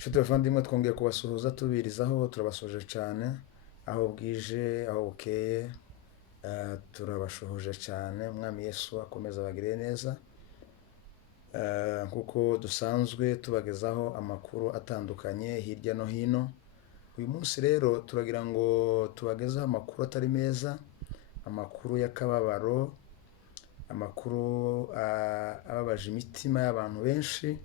Inshuti bavandimwe twongeye kubasuhuza tubirizaho turabasuhuje cyane aho bwije aho bukeye, turabashuhuje cyane. Umwami Yesu akomeza abagirire neza. Nkuko dusanzwe tubagezaho amakuru atandukanye hirya no hino, uyu munsi rero turagira ngo tubagezeho amakuru atari meza, amakuru y'akababaro, amakuru ababaje imitima y'abantu benshi.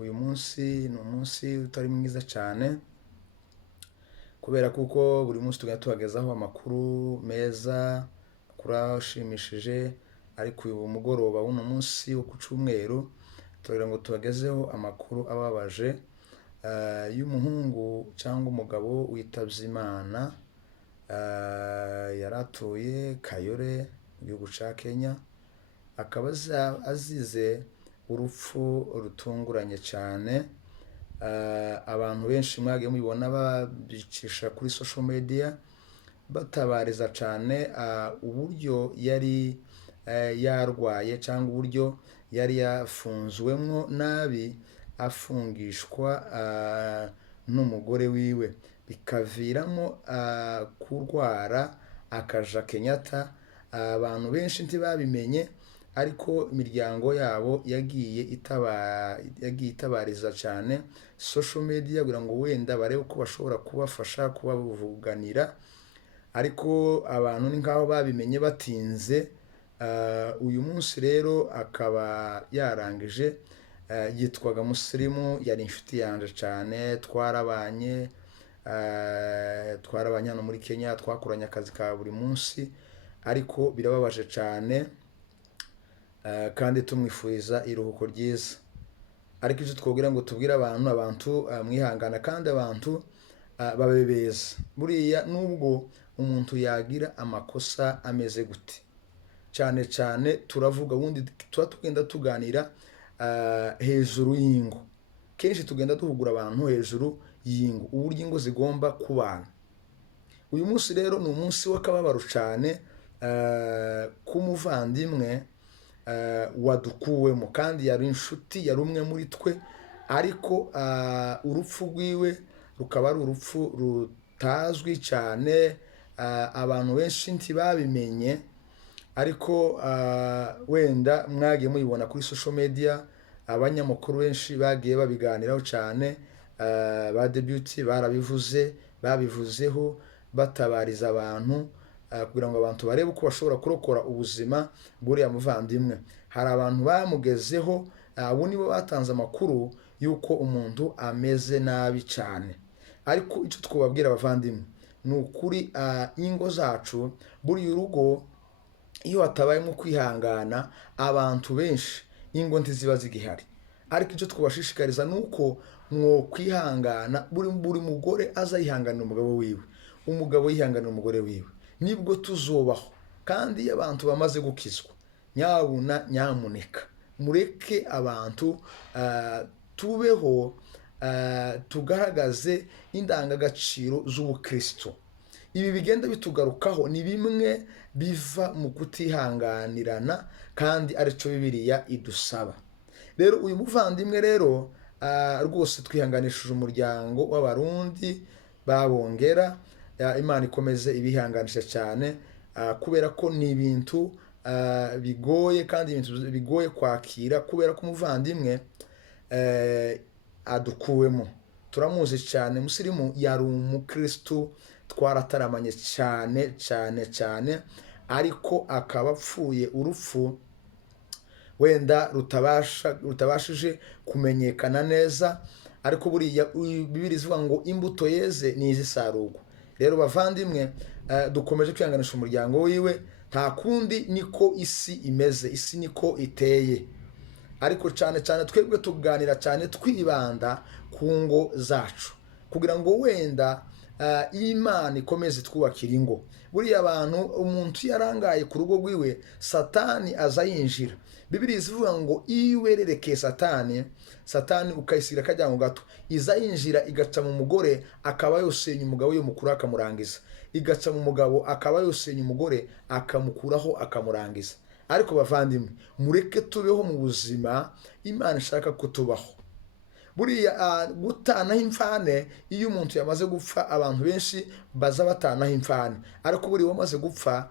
Uyu munsi ni umunsi utari mwiza cyane, kubera kuko buri munsi tugenda tubagezaho amakuru meza, amakuru ashimishije, ariko uyu mugoroba w'uno munsi wo ku cyumweru turagira ngo tubagezeho amakuru ababaje y'umuhungu cyangwa umugabo witabye Imana. Yari atuye Kayore mu gihugu cya Kenya, akaba azize urupfu rutunguranye cyane. Abantu benshi mwagiye mubibona babicisha kuri social media batabariza cyane uburyo yari yarwaye cyangwa uburyo yari yafunzwemo nabi, afungishwa n'umugore wiwe, bikaviramo kurwara akaja Kenyatta. Abantu benshi ntibabimenye, ariko imiryango yabo yagiye itabariza cyane social media kugira ngo wenda barebe ko bashobora kubafasha kubavuganira, ariko abantu ni nkaho babimenye batinze. Uyu munsi rero akaba yarangije. Yitwaga Musirimu, yari inshuti yanjye cyane, twarabanye hano muri Kenya, twakoranye akazi ka buri munsi, ariko birababaje cyane. Kandi tumwifuriza iruhuko ryiza. Ariko icyo twabwira ngo tubwire abantu mwihangana, kandi abantu babe beza. Buriya nubwo umuntu yagira amakosa ameze gute, cyane cyane turavuga ubundi tuba tugenda tuganira hejuru y'ingo. Kenshi tugenda duhugura abantu hejuru y'ingo, uburyo ingo zigomba kubana. Uyu munsi rero ni umunsi w'akababaro cyane k'umuvandimwe wadukuwemo, kandi yari inshuti, yari umwe muri twe, ariko urupfu rwiwe rukaba ari urupfu rutazwi cyane. Abantu benshi ntibabimenye, ariko wenda mwagiye mubibona kuri social media, abanyamakuru benshi bagiye babiganiraho cyane. Ba Debuty babivuzeho batabariza abantu, kugira ngo abantu barebe uko bashobora kurokora ubuzima bw'uriya muvandimwe. Hari abantu bamugezeho, abo nibo batanze amakuru y'uko umuntu ameze nabi cyane. Ariko icyo twababwira abavandimwe ni ukuri, ingo zacu, buriya urugo iyo hatabayemo kwihangana abantu benshi, ingo ntiziba zigihari. Ariko icyo twabashishikariza ni uko mwo kwihangana, buri mugore aza yihanganira umugabo wiwe, umugabo yihanganira umugore wiwe, nibwo tuzobaho. Kandi iyo abantu bamaze gukizwa, nyamuneka mureke abantu tubeho, tugaragaze indangagaciro z'ubukristo. Ibi bigenda bitugarukaho ni bimwe biva mu kutihanganirana, kandi aricyo Bibiliya idusaba. Rero uyu muvandimwe rero rwose twihanganishije umuryango w'Abarundi babongera. Imana ikomeze ibihanganisha cyane, kubera ko ni ibintu bigoye, kandi ibintu bigoye kwakira, kubera ko umuvandimwe adukuwemo. Turamuzi cyane. Musirimu yari umukristu, twarataramanye cyane cyane cyane, ariko akaba apfuye urupfu wenda rutabashije kumenyekana neza. Ariko buriya Bibiliya ivuga ngo imbuto yeze ni izisarurwa. Rero bavandimwe, dukomeje kwihanganisha umuryango wiwe. Nta kundi, niko isi imeze, isi niko iteye. Ariko cyane cyane twebwe tuganira cyane twibanda ku ngo zacu, kugira ngo wenda Imana ikomeze twubakira ingo. Buriya abantu, umuntu yarangaye ku rugo rwiwe, Satani aza yinjira. Bibiliya ivuga ngo iyo ubererekeye Satani ukayisigira akajyango gato, iza yinjira igaca mu mugore, akaba yosenya umugabo y'umukuru akamurangiza, igaca mu mugabo akaba yosenya umugore akamukuraho akamurangiza. Ariko bavandimwe, mureke tubeho mu buzima Imana ishaka ko tubaho. buriya gutanaho imfane, iyo umuntu yamaze gupfa abantu benshi baza batanaho imfane, ariko buriya wamaze gupfa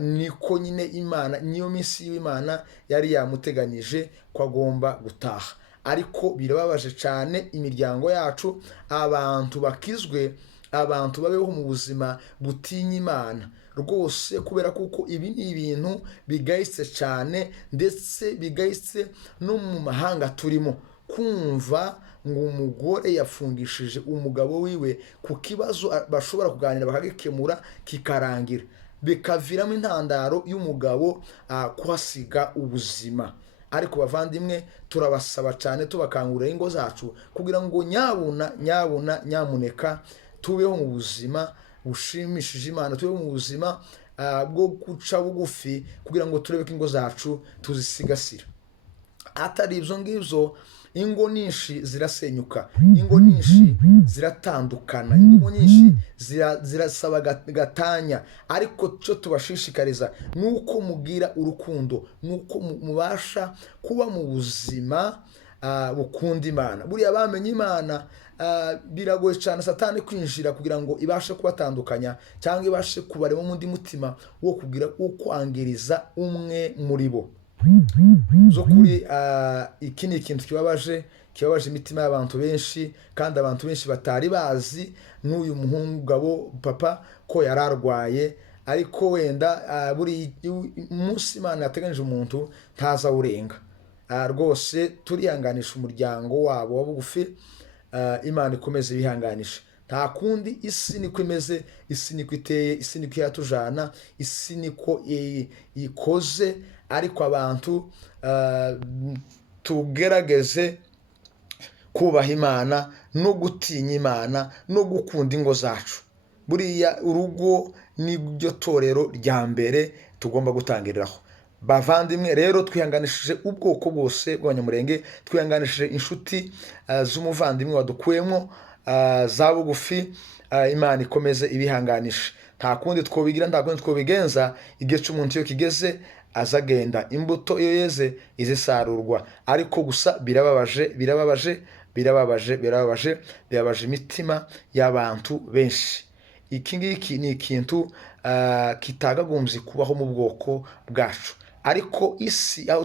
niko nyine Imana, niyo minsi y'Imana yari yamuteganyije ko agomba gutaha. Ariko birababaje cyane imiryango yacu, abantu bakizwe, abantu babeho mu buzima butinya Imana rwose, kubera kuko ibi ni ibintu bigayitse cyane, ndetse bigayitse no mu mahanga turimo, kumva ngo umugore yafungishije umugabo wiwe ku kibazo bashobora kuganira bakagikemura kikarangira, bikaviramo intandaro y'umugabo kuhasiga ubuzima. Ariko bavandimwe, turabasaba cyane, tubakangurira ingo zacu kugira ngo nyamuneka tubeho mu buzima bushimishije Imana, tubeho mu buzima bwo guca bugufi, kugira ngo turebe ko ingo zacu tuzisigasira. Atari ibyo ngibyo, ingo nyinshi zirasenyuka, ingo nyinshi ziratandukana, ingo nyinshi zirasaba gatanya. Ariko cyo tubashishikariza ni uko mugira urukundo, ni uko mubasha kuba mu buzima bukunda Imana. Buriya bamenye Imana biragoye cyane Satani kwinjira kugira ngo ibashe kubatandukanya, cyangwa ibashe kubarema undi mutima wo kwangiriza umwe muri bo. Zo kuri iki ni ikintu kibabaje imitima y'abantu benshi, kandi abantu benshi batari bazi n'uyu mugabo papa ko yararwaye, ariko wenda buri munsi Imana yateganyije umuntu ntazawurenga. Rwose turihanganisha umuryango wabo wa bugufi, Imana ikomeze ibihanganisha. Nta kundi, isi niko imeze, isi niko iteye, isi niko yatujana, isi niko ikoze. Ariko abantu tugerageze kubaha Imana no gutinya Imana no gukunda ingo zacu. Buriya urugo niryo torero rya mbere tugomba gutangiriraho. Bavandimwe rero, twihanganishije ubwoko bwose bw'abanyamurenge, twihanganishije inshuti z'umuvandimwe wadukuyemo za bugufi, Imana ikomeze ibihanganisha. Nta kundi twobigira, nta kundi twobigenza. Igihe cy'umuntu iyo kigeze azagenda, imbuto iyo yeze izisarurwa. Ariko gusa birababaje imitima y'abantu benshi. Iki ngiki ni ikintu kitagagombye kubaho mu bwoko bwacu. Ariko isi aho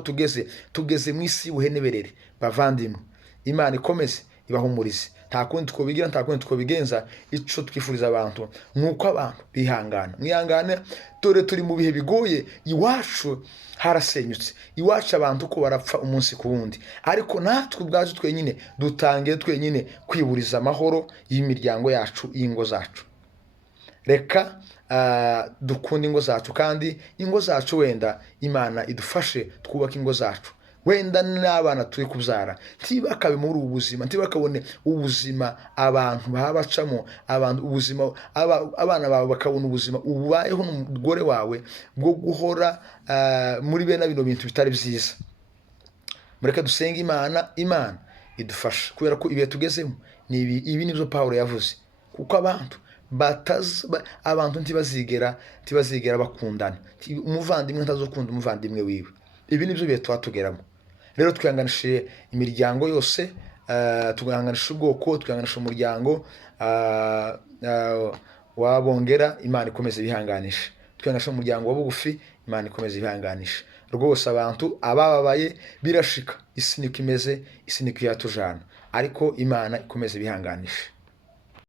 tugeze mu isi y'ubuheneberere. Bavandimwe, Imana ikomeze ibahumurize. Nta kundi twobigira, nta kundi twobigenza. Icyo twifuriza abantu ni uko abantu bihangana, mwihangane, dore turi mu bihe bigoye. Iwacu harasenyutse, iwacu abantu ko barapfa umunsi ku wundi, ariko natwe ubwacu twenyine dutangiye twenyine kwiburiza amahoro y'imiryango yacu, y'ingo zacu. Reka dukunde ingo zacu, kandi ingo zacu wenda Imana idufashe twubake ingo zacu. Wenda n'abana turi kubyara ntibakabe muri ubu buzima, ntibakabone ubuzima abantu babacamo, abana bawe bakabona ubuzima ubayeho n'umugore wawe bwo guhora muri bene bino bintu bitari byiza. Mureke dusenge Imana idufasha, kubera ko ibihe tugezemo ibi nibyo Pawulo yavuze, kuko abantu ntibazigera bakundana. Umuvandimwe ntazokunda umuvandimwe wiwe. Ibi nibyo bihe tuba tugeramo. Rero twihanganishije imiryango yose, twihanganisha ubwoko, twihanganisha umuryango wabongera, Imana ikomeze ibihanganisha. Twihanganisha umuryango wa bugufi, Imana ikomeze ibihanganisha. Rwose abantu abababaye birashika, isi niko imeze, isi niko yatujana, ariko Imana ikomeze ibihanganisha.